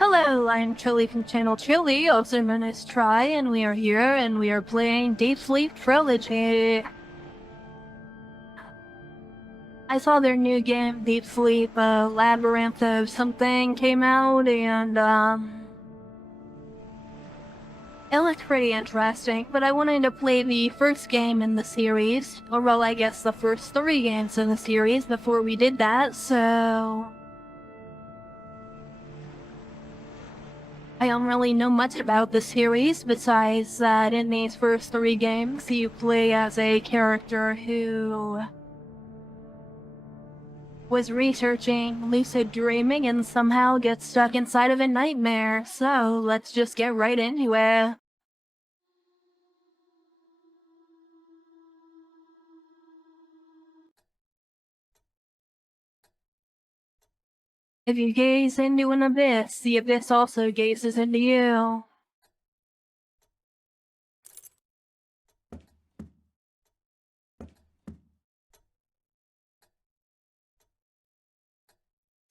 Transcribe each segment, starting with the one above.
Hello, I'm Chylli from channel Chylli, also known as Try, and we are here and we are playing Deep Sleep Trilogy. I saw their new game, Deep Sleep, Labyrinth of something came out, and it looked pretty interesting, but I wanted to play the first game in the series, or well, I guess the first 3 games in the series before we did that, so I don't really know much about the series, besides that in these first 3 games you play as a character who was researching lucid dreaming and somehow gets stuck inside of a nightmare, so let's just get right into it. If you gaze into an abyss, the abyss also gazes into you.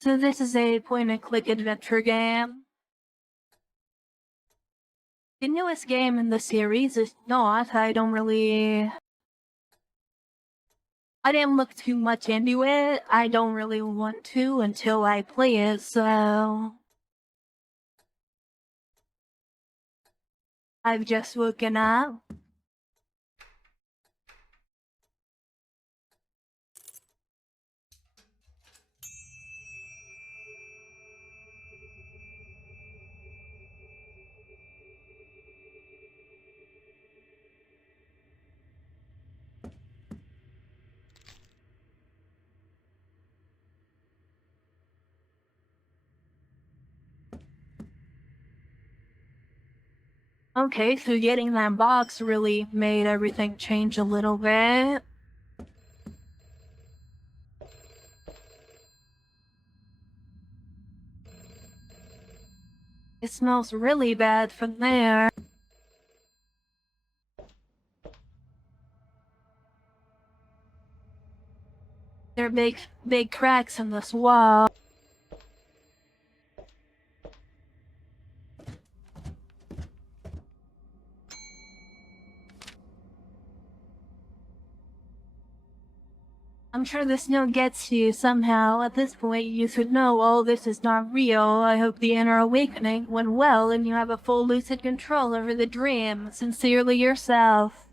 So this is a point-and-click adventure game. The newest game in the series is not. I didn't look too much into it. I don't really want to until I play it, so I've just woken up. Okay, so getting that box really made everything change a little bit. It smells really bad from there. There are big cracks in this wall. I'm sure this note gets to you somehow. At this point, you should know all this is not real. I hope the inner awakening went well and you have a full lucid control over the dream. Sincerely yourself.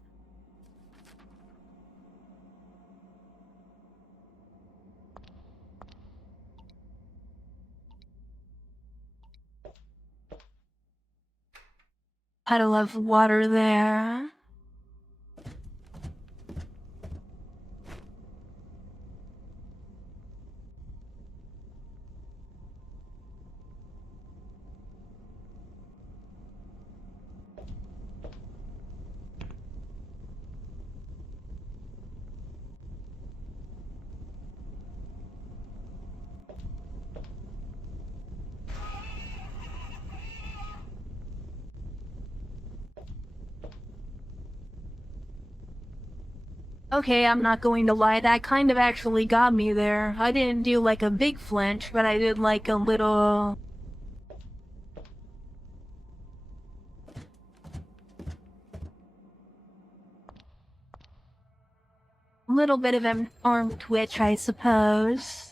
Puddle of water there. Okay, I'm not going to lie, that kind of actually got me there. I didn't do like a big flinch, but I did like a little bit of an arm twitch, I suppose.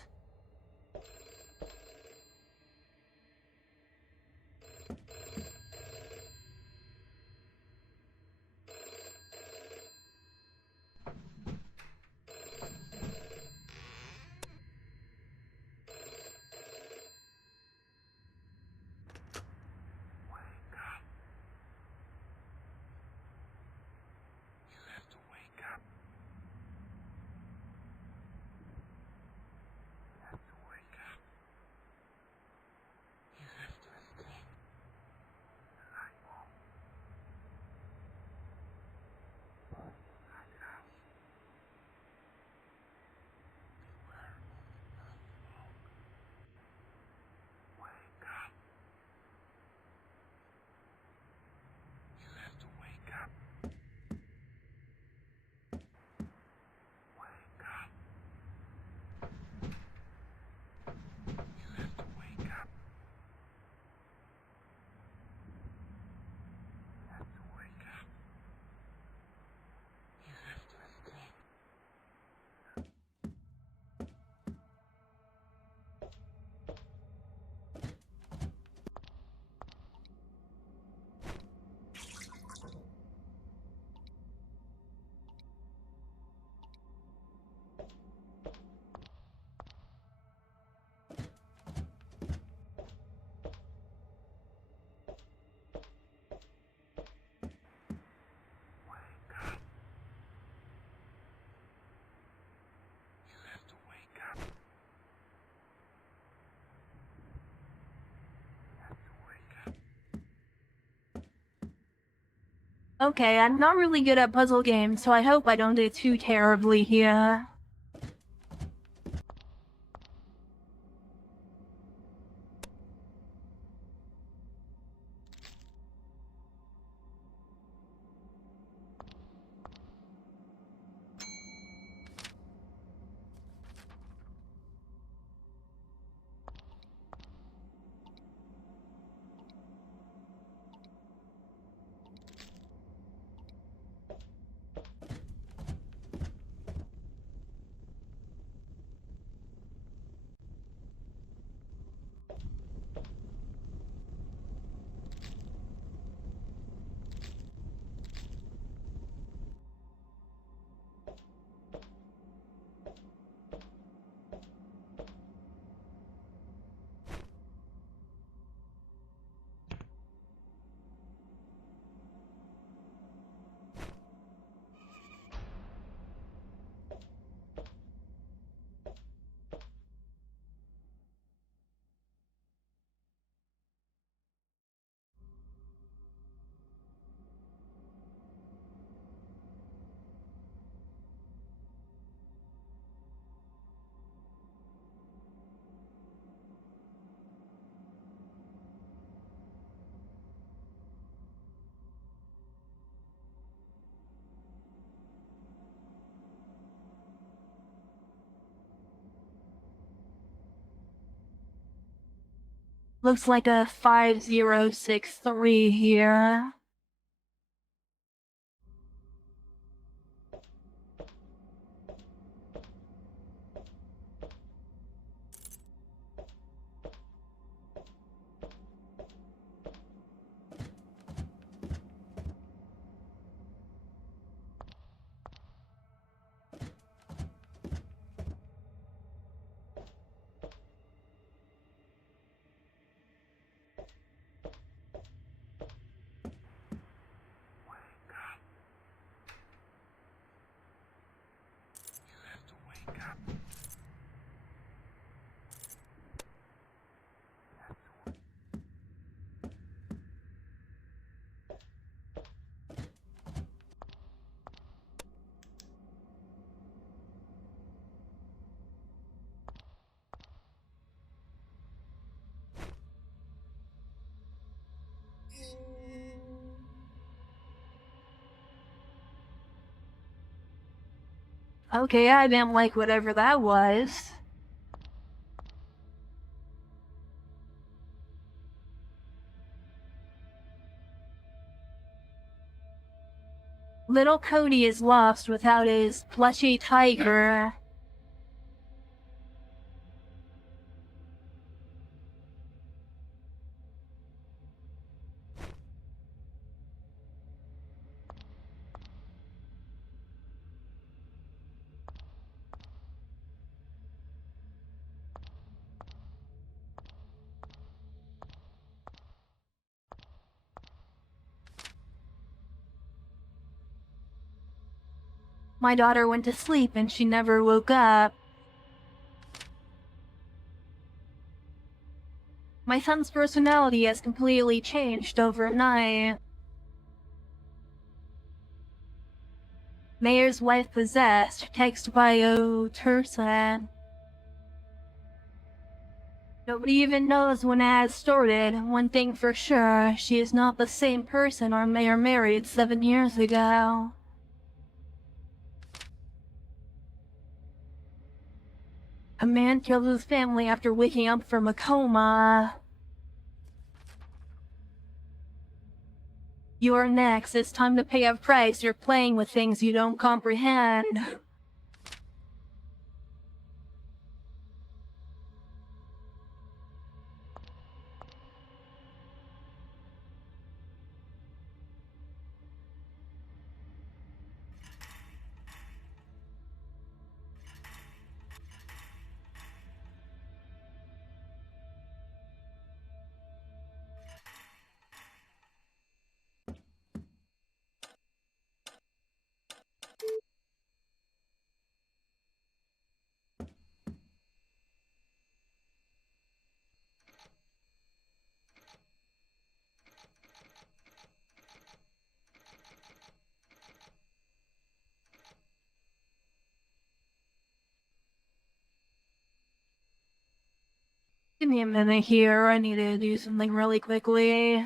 Okay, I'm not really good at puzzle games, so I hope I don't do too terribly here. Looks like a 5063 here. Okay, I didn't like whatever that was. Little Cody is lost without his plushy tiger. My daughter went to sleep and she never woke up. My son's personality has completely changed overnight. Mayor's wife possessed, text bio Tursan. Nobody even knows when it has started. One thing for sure, she is not the same person our mayor married 7 years ago. A man killed his family after waking up from a coma. You're next. It's time to pay a price. You're playing with things you don't comprehend. Give me a minute here. I need to do something really quickly.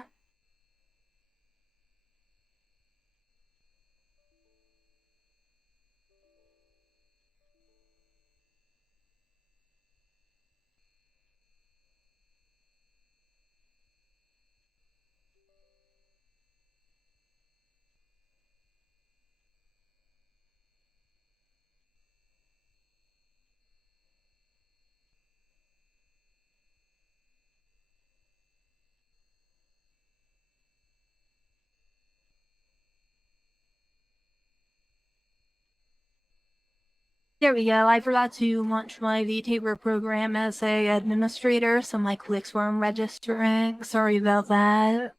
There we go. I forgot to launch my VTaper program as a administrator, so my clicks weren't registering. Sorry about that.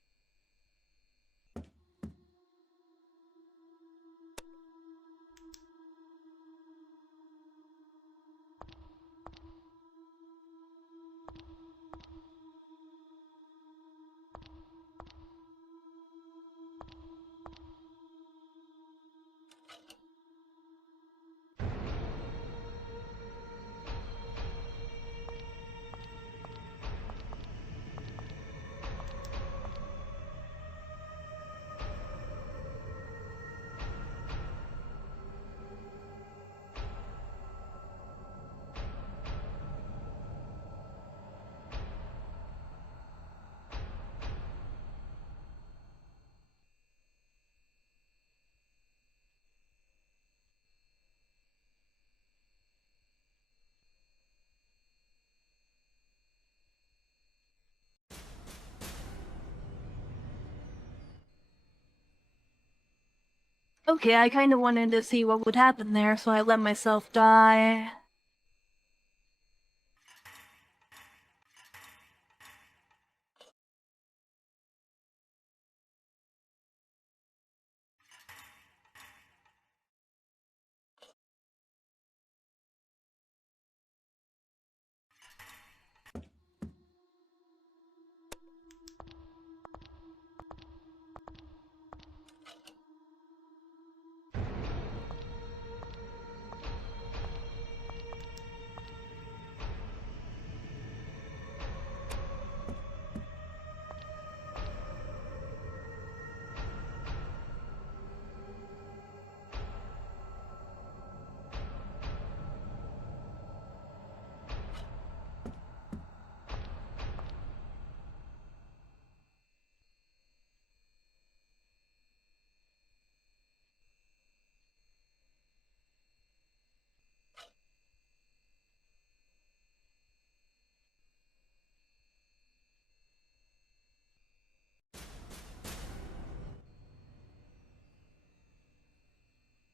Okay, I kind of wanted to see what would happen there, so I let myself die.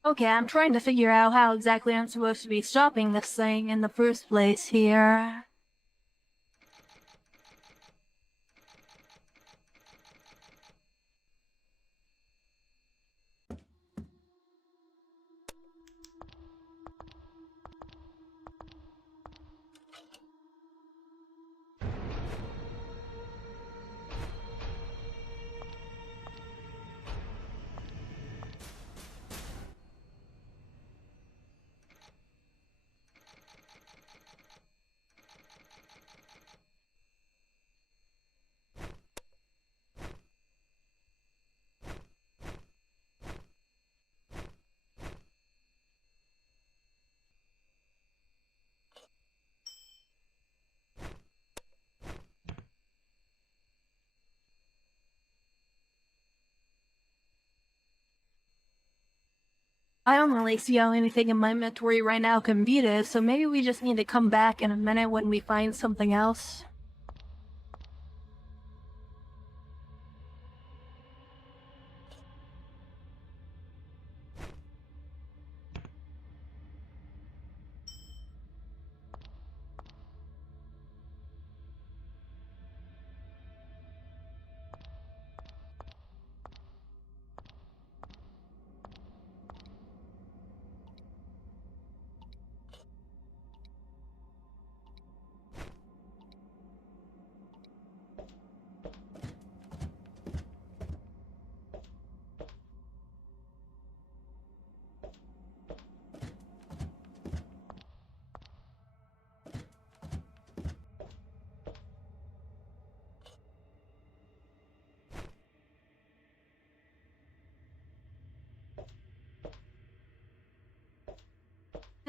Okay, I'm trying to figure out how exactly I'm supposed to be stopping this thing in the first place here. I don't really see how anything in my inventory right now can beat it, so maybe we just need to come back in a minute when we find something else.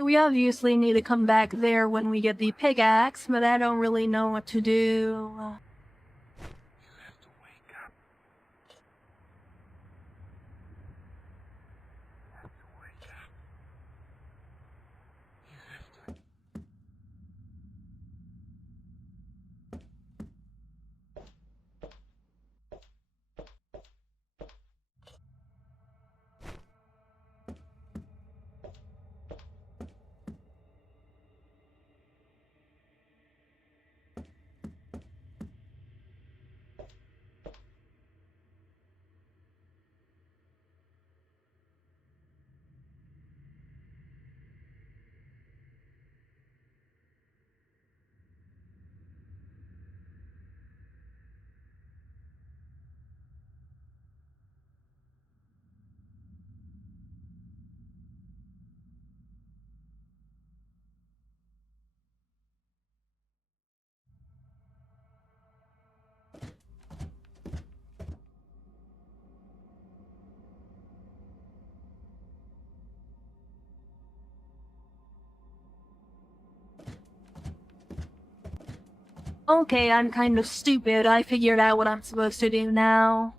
we obviously need to come back there when we get the pickaxe, but I don't really know what to do. Okay, I'm kind of stupid. I figured out what I'm supposed to do now.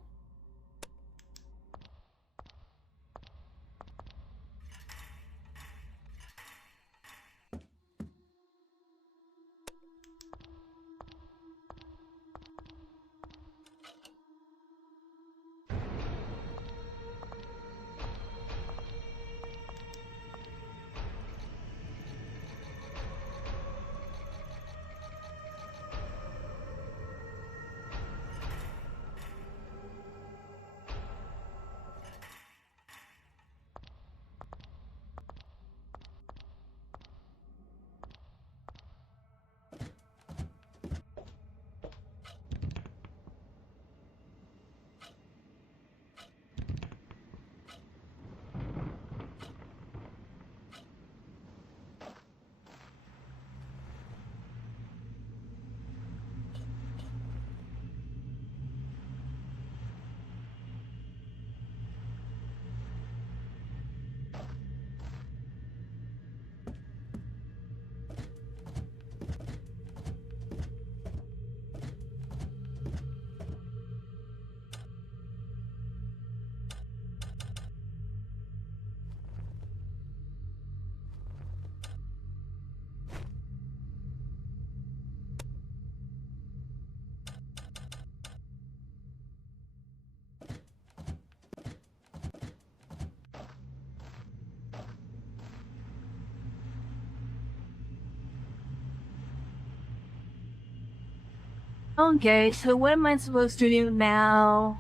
Okay, so what am I supposed to do now?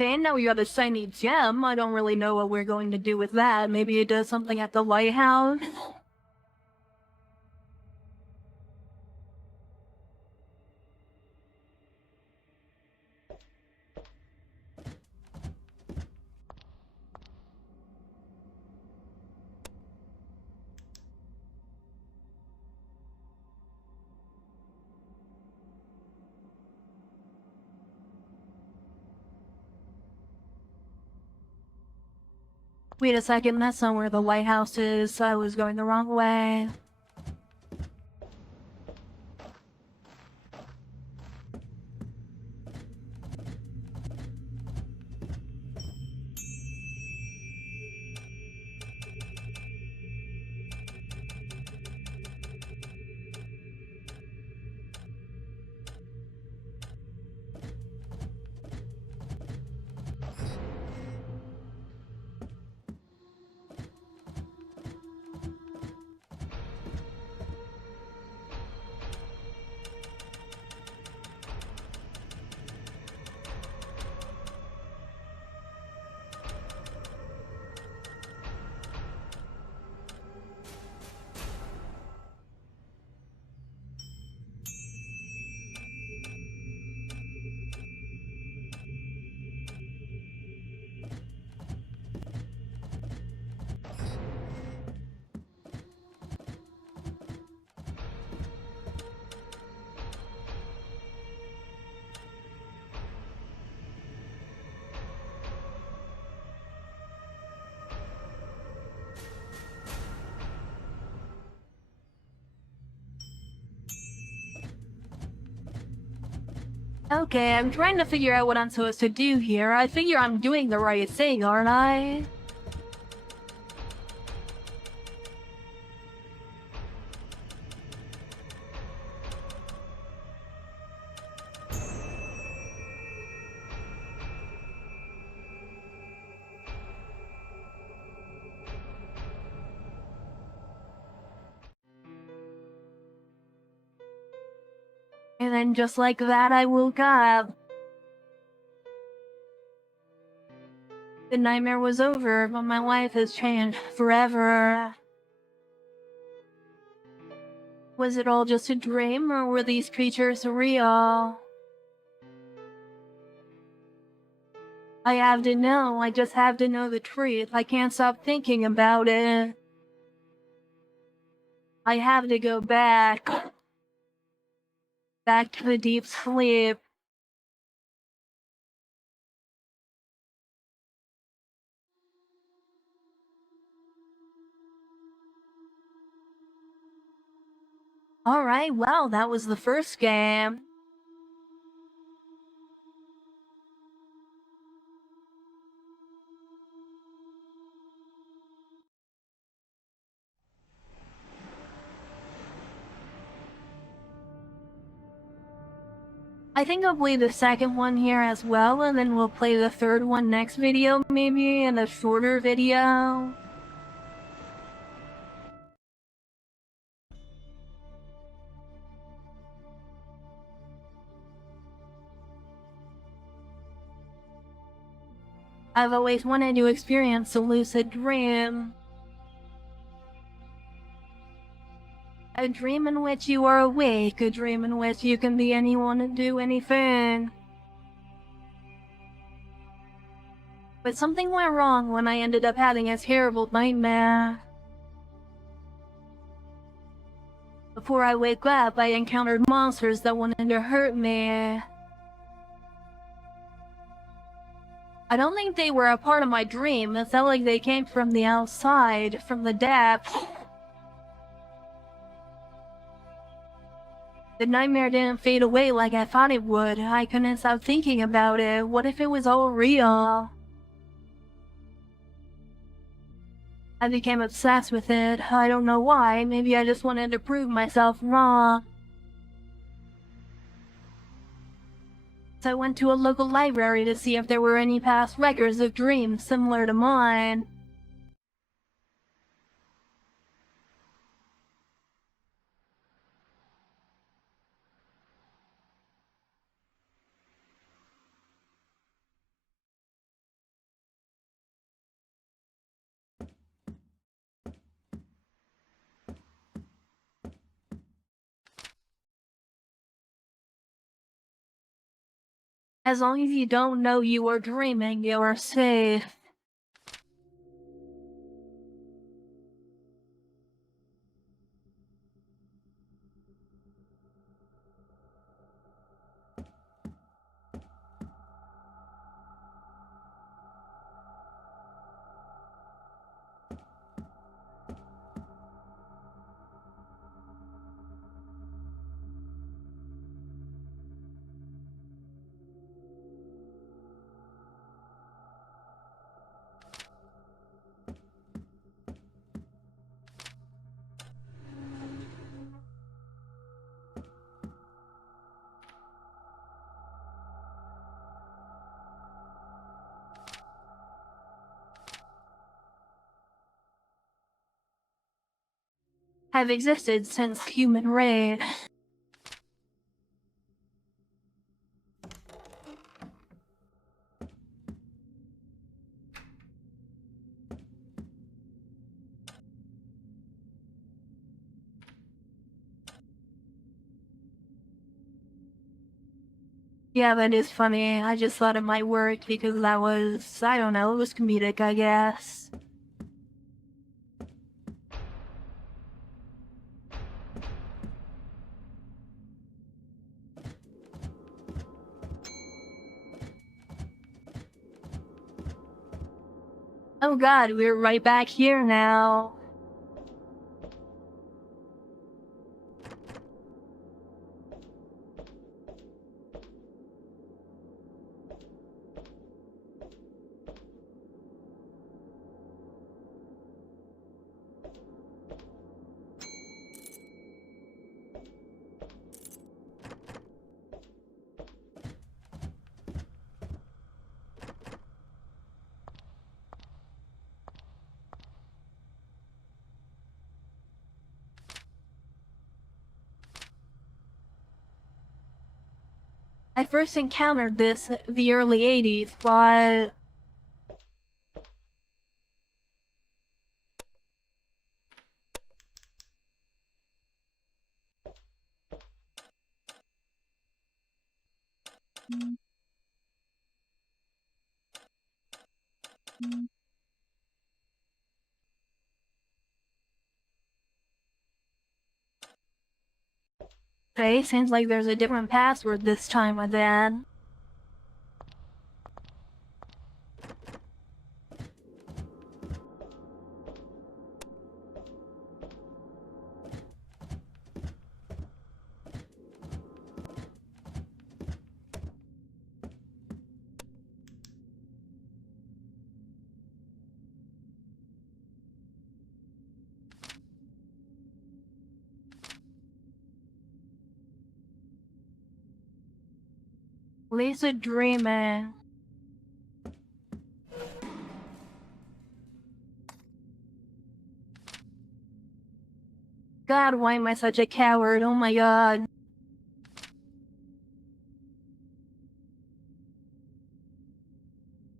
Okay, now we got a shiny gem. I don't really know what we're going to do with that. Maybe it does something at the lighthouse? Wait a second, that's not where the lighthouse is. I was going the wrong way. Okay, I'm trying to figure out what I'm supposed to do here. I figure I'm doing the right thing, aren't I? And then just like that, I woke up. The nightmare was over, but my life has changed forever. Was it all just a dream, or were these creatures real? I have to know, I just have to know the truth. I can't stop thinking about it. I have to go back. Back to the deep sleep. Alright, well, that was the first game. I think I'll play the second one here as well, and then we'll play the third one next video, maybe, in a shorter video. I've always wanted to experience a lucid dream. A dream in which you are awake, a dream in which you can be anyone and do anything. But something went wrong when I ended up having a terrible nightmare. Before I wake up, I encountered monsters that wanted to hurt me. I don't think they were a part of my dream. It felt like they came from the outside, from the depths. The nightmare didn't fade away like I thought it would. I couldn't stop thinking about it. What if it was all real? I became obsessed with it. I don't know why. Maybe I just wanted to prove myself wrong. So I went to a local library to see if there were any past records of dreams similar to mine. As long as you don't know you are dreaming, you are safe. have existed since human race. Yeah, that is funny. I just thought it might work because that was, I don't know, it was comedic, I guess. Oh god, we're right back here now. I first encountered this in the early 80s, but okay, seems like there's a different password this time then. Lisa dreaming. God, why am I such a coward? Oh my god.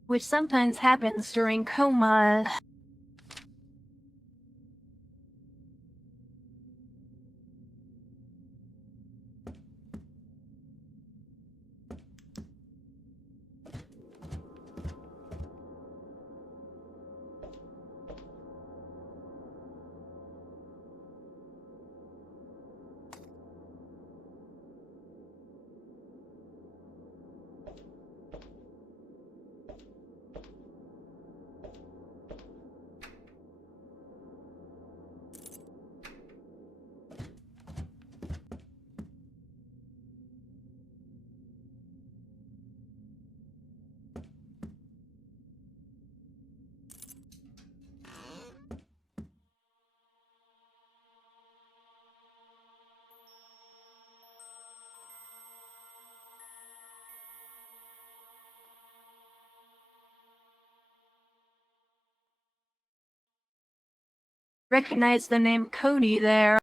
Which sometimes happens during coma. Recognize the name Cody there.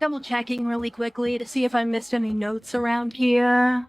Double checking really quickly to see if I missed any notes around here.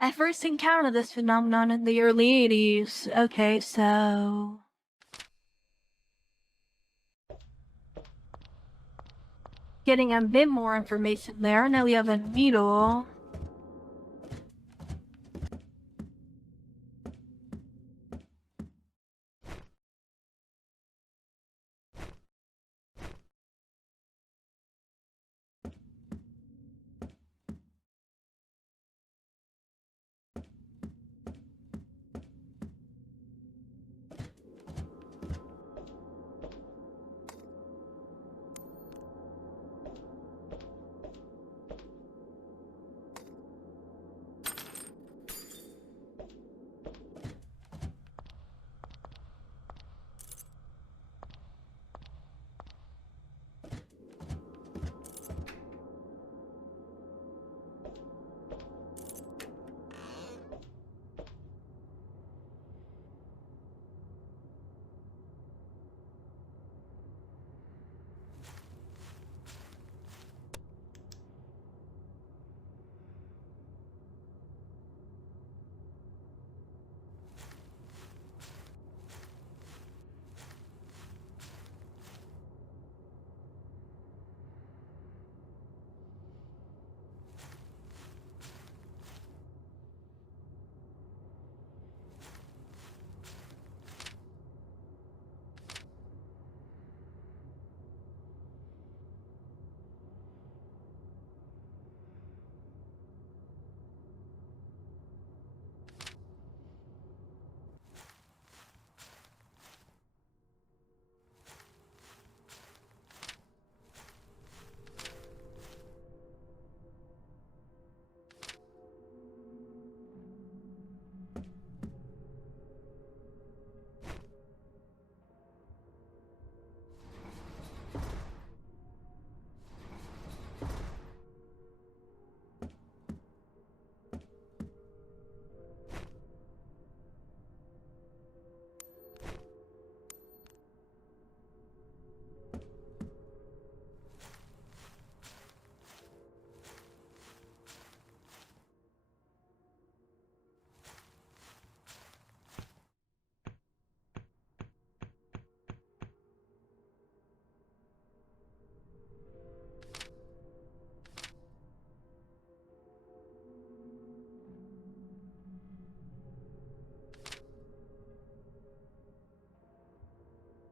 I first encountered this phenomenon in the early 80s. Okay, so... getting a bit more information there. Now we have a needle.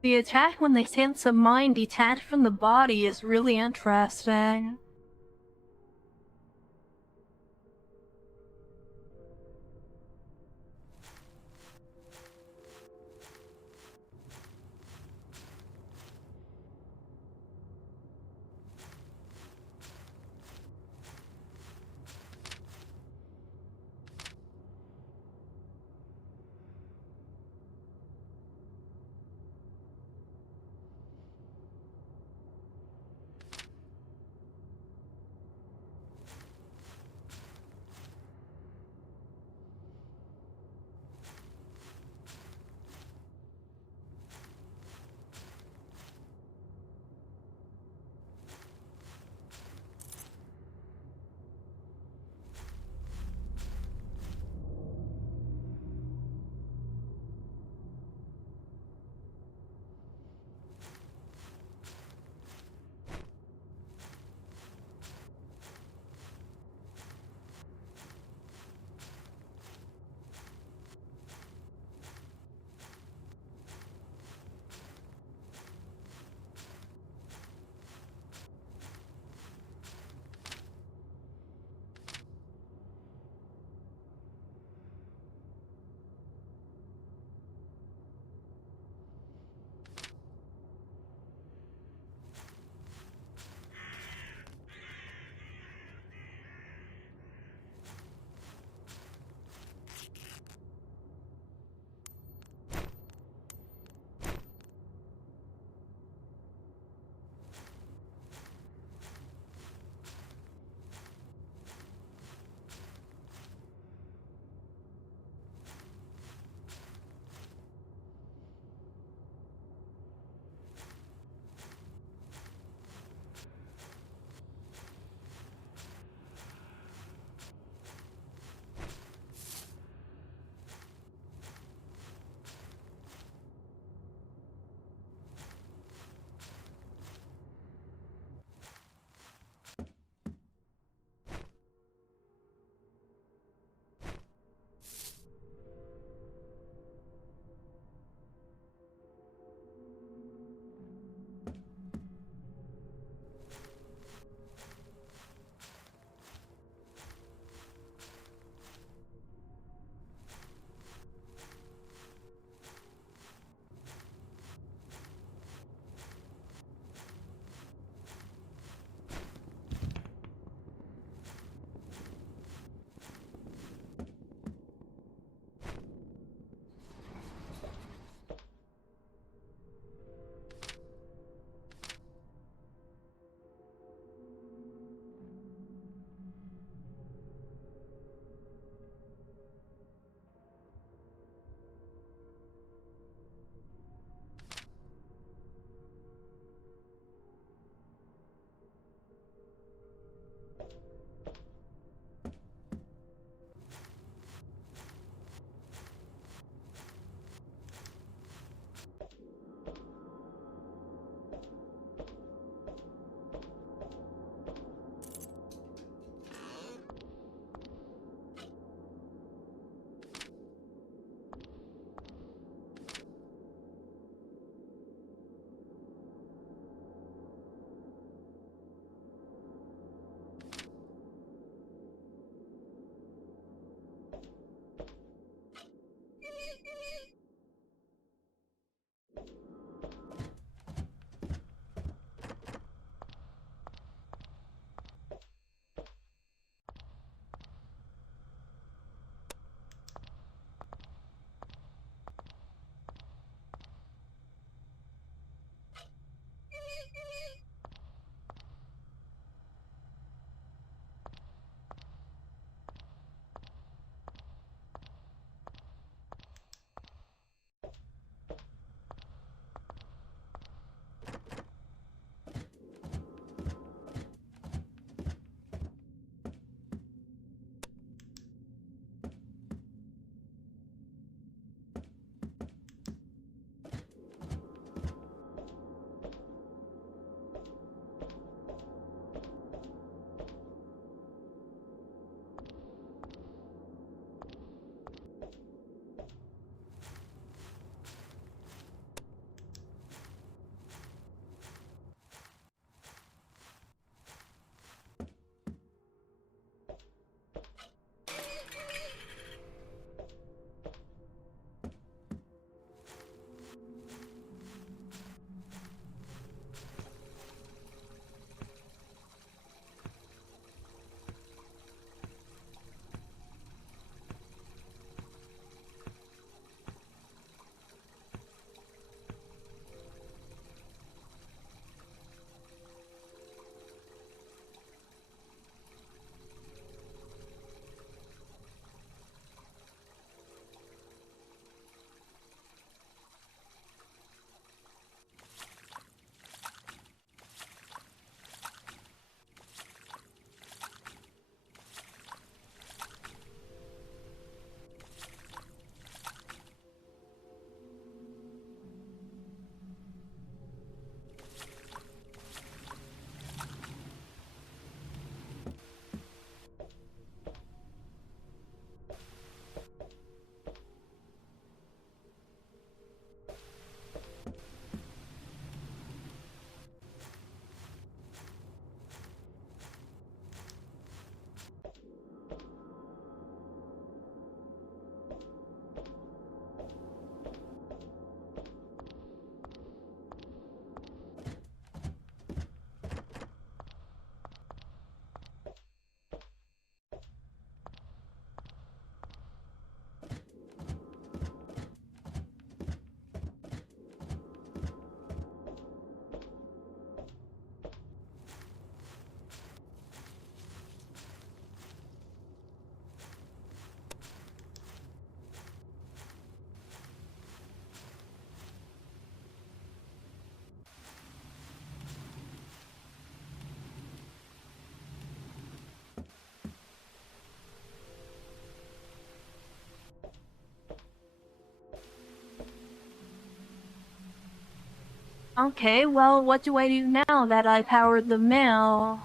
The attack when they sense a mind detached from the body is really interesting. Okay, well, what do I do now that I powered the mill?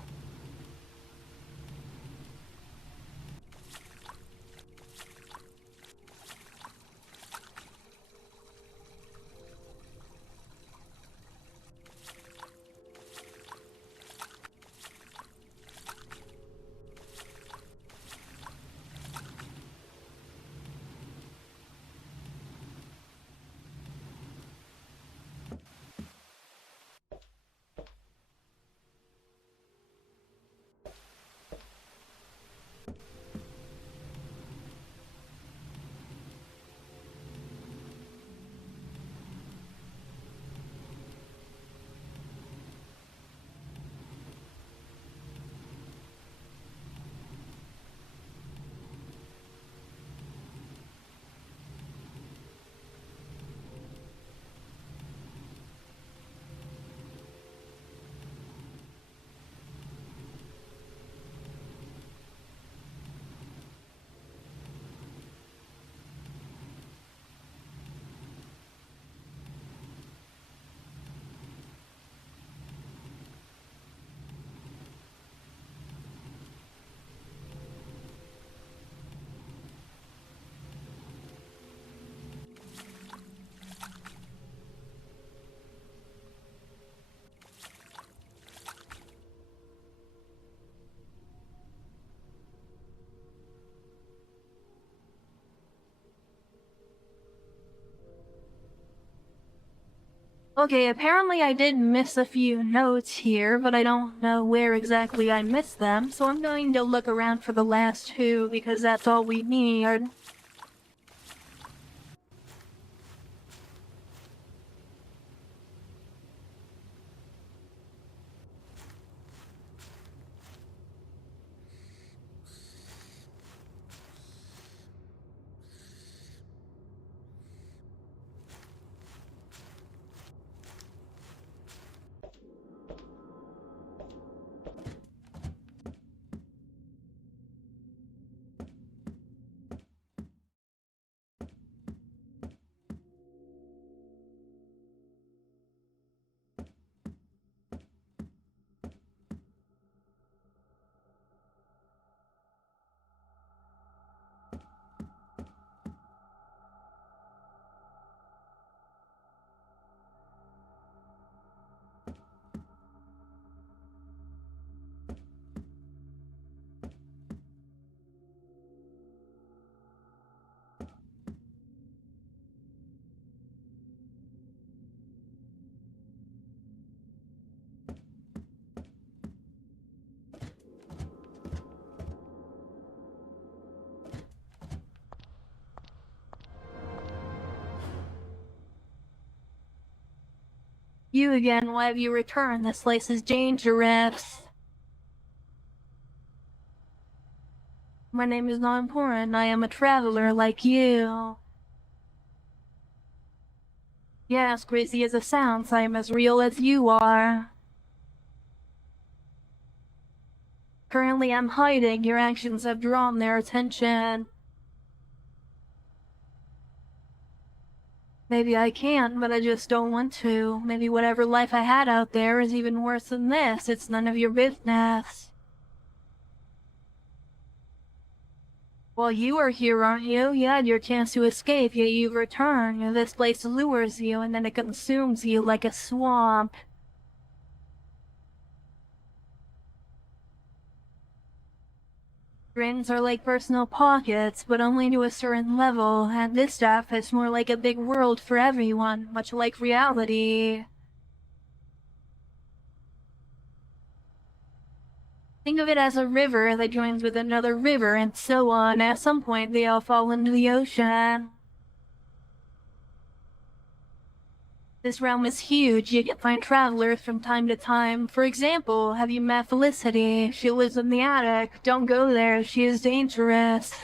Okay, apparently I did miss a few notes here, but I don't know where exactly I missed them, so I'm going to look around for the last two because that's all we need. You again, why have you returned? This place is dangerous. My name is not important. I am a traveler like you. Yes, crazy as it sounds, I am as real as you are. Currently, I'm hiding. Your actions have drawn their attention. Maybe I can, but I just don't want to. Maybe whatever life I had out there is even worse than this. It's none of your business. Well, you are here, aren't you? You had your chance to escape, yet you've returned. This place lures you, and then it consumes you like a swamp. Brains are like personal pockets, but only to a certain level, and this stuff is more like a big world for everyone, much like reality. Think of it as a river that joins with another river, and so on. At some point, they all fall into the ocean. This realm is huge. You can find travelers from time to time. For example, have you met Felicity? She lives in the attic. Don't go there. She is dangerous.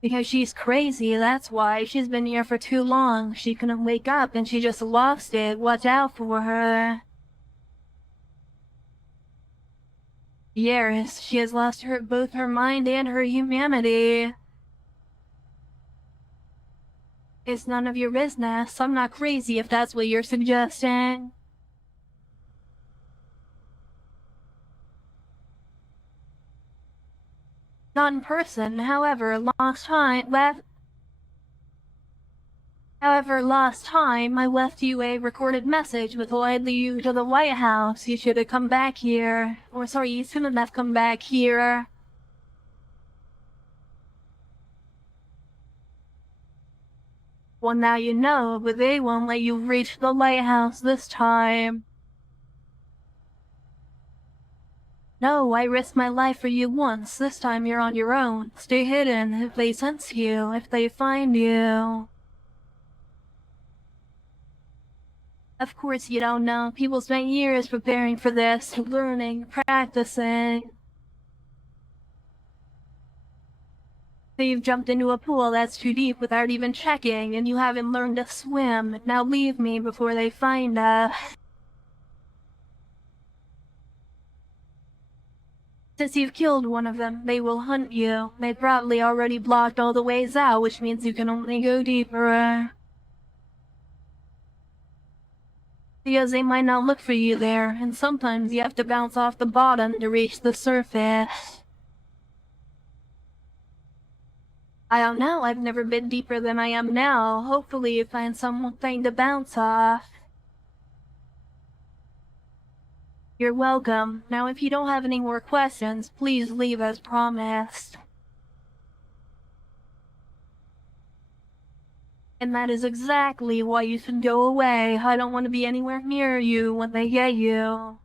Because she's crazy, that's why. She's been here for too long. She couldn't wake up and she just lost it. Watch out for her. Yes, she has lost both her mind and her humanity. It's none of your business. I'm not crazy if that's what you're suggesting. Not in person, however, last time I left you a recorded message with led you to the White House. You should have come back here. Or sorry, you shouldn't have come back here. Well, now you know, but they won't let you reach the lighthouse this time. No, I risked my life for you once. This time you're on your own. Stay hidden if they sense you, if they find you. Of course you don't know. People spent years preparing for this, learning, practicing. So you've jumped into a pool that's too deep without even checking, and you haven't learned to swim. Now leave me before they find us. Since you've killed one of them, they will hunt you. They probably already blocked all the ways out, which means you can only go deeper. Because they might not look for you there, and sometimes you have to bounce off the bottom to reach the surface. I don't know, I've never been deeper than I am now. Hopefully you find something to bounce off. You're welcome. Now if you don't have any more questions, please leave as promised. And that is exactly why you should go away. I don't want to be anywhere near you when they get you.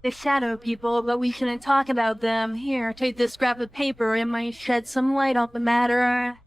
The shadow people, but we shouldn't talk about them. Here, take this scrap of paper, it might shed some light on the matter.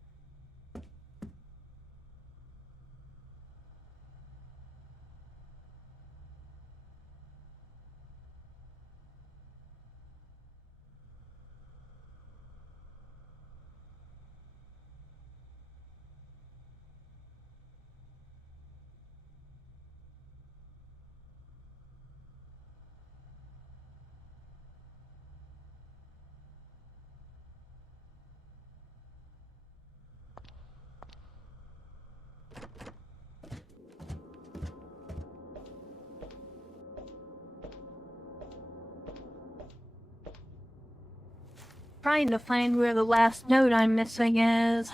Trying to find where the last note I'm missing is.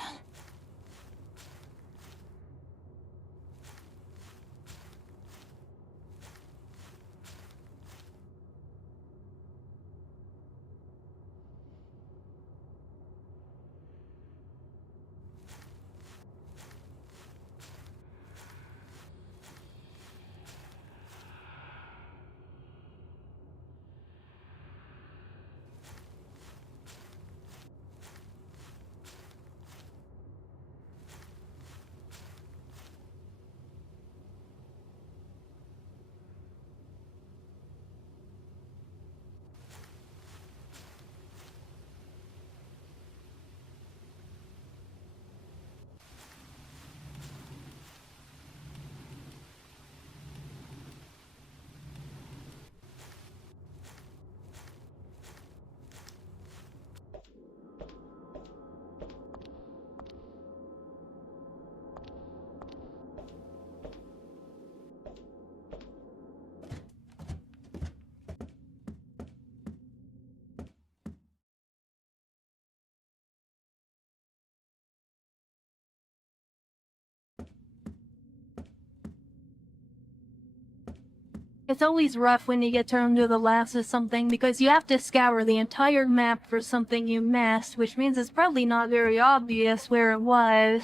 It's always rough when you get turned to the last of something because you have to scour the entire map for something you missed, which means it's probably not very obvious where it was.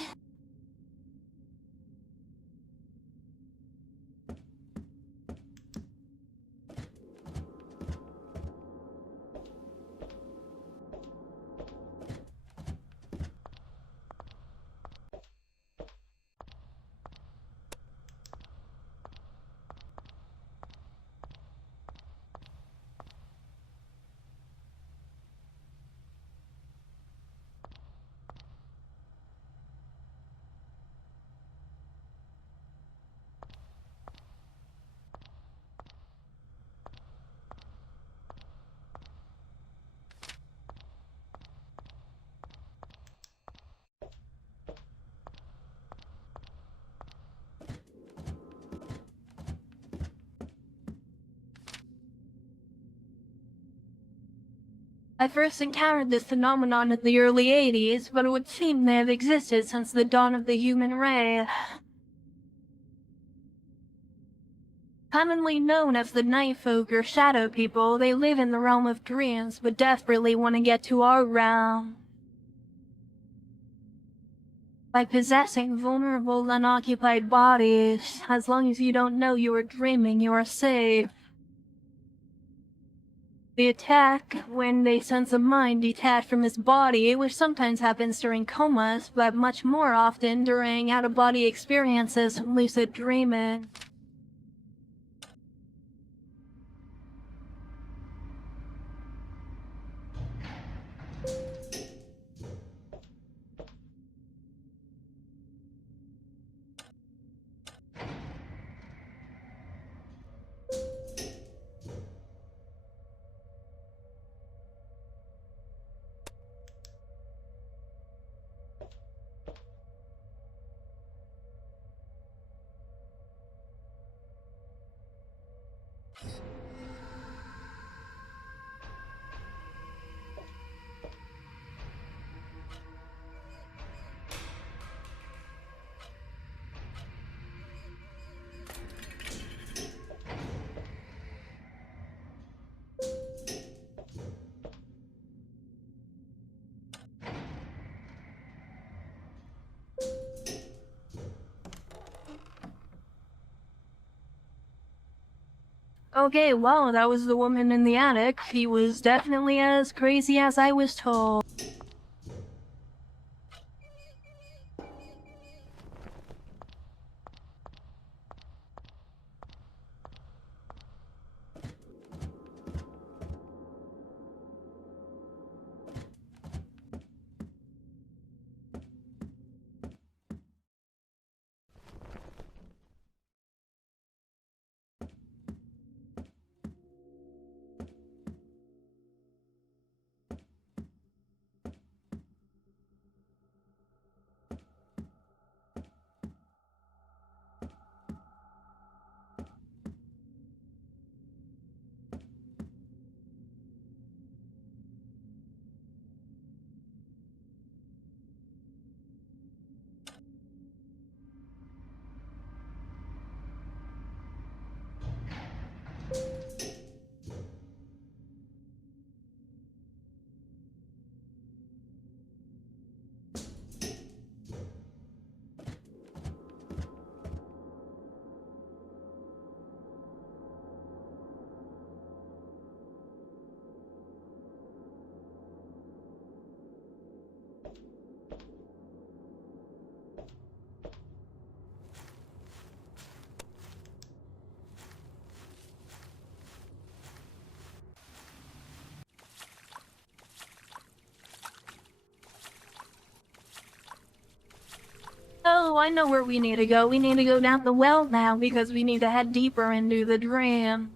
I first encountered this phenomenon in the early 80s, but it would seem they have existed since the dawn of the human race. Commonly known as the night folk or shadow people, they live in the realm of dreams, but desperately want to get to our realm. By possessing vulnerable, unoccupied bodies, as long as you don't know you are dreaming, you are safe. They attack when they sense a mind detached from its body, which sometimes happens during comas, but much more often during out-of-body experiences and lucid dreaming. Okay, well, that was the woman in the attic. She was definitely as crazy as I was told. Oh, I know where we need to go. We need to go down the well now because we need to head deeper into the dream.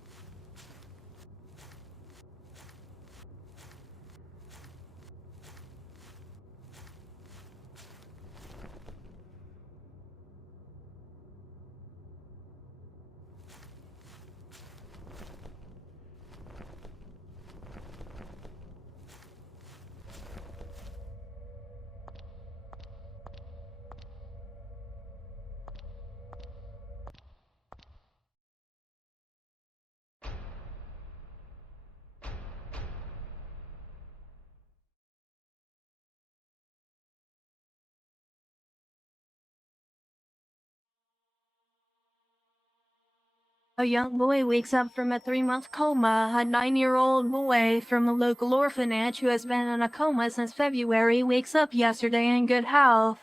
A young boy wakes up from a 3-month coma. A 9-year-old boy from a local orphanage who has been in a coma since February wakes up yesterday in good health.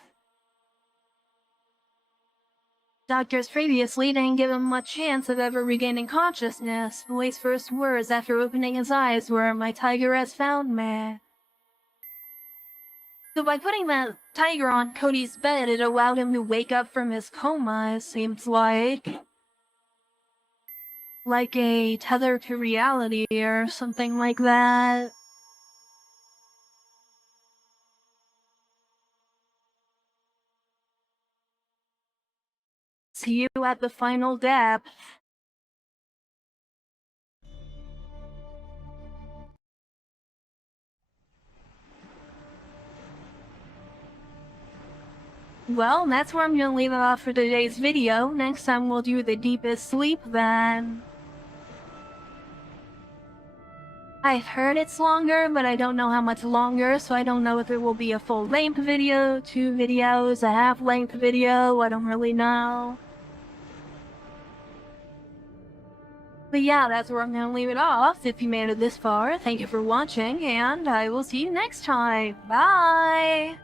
Doctors previously didn't give him much chance of ever regaining consciousness. The boy's first words after opening his eyes were, "My tiger has found me." So by putting that tiger on Cody's bed, it allowed him to wake up from his coma, it seems like. Like a tether to reality or something like that. See you at the final depth. Well, that's where I'm gonna leave it off for today's video. Next time we'll do the deepest sleep then. I've heard it's longer, but I don't know how much longer, so I don't know if it will be a full-length video, 2 videos, a half-length video, I don't really know. But yeah, that's where I'm gonna leave it off. If you made it this far, thank you for watching, and I will see you next time. Bye!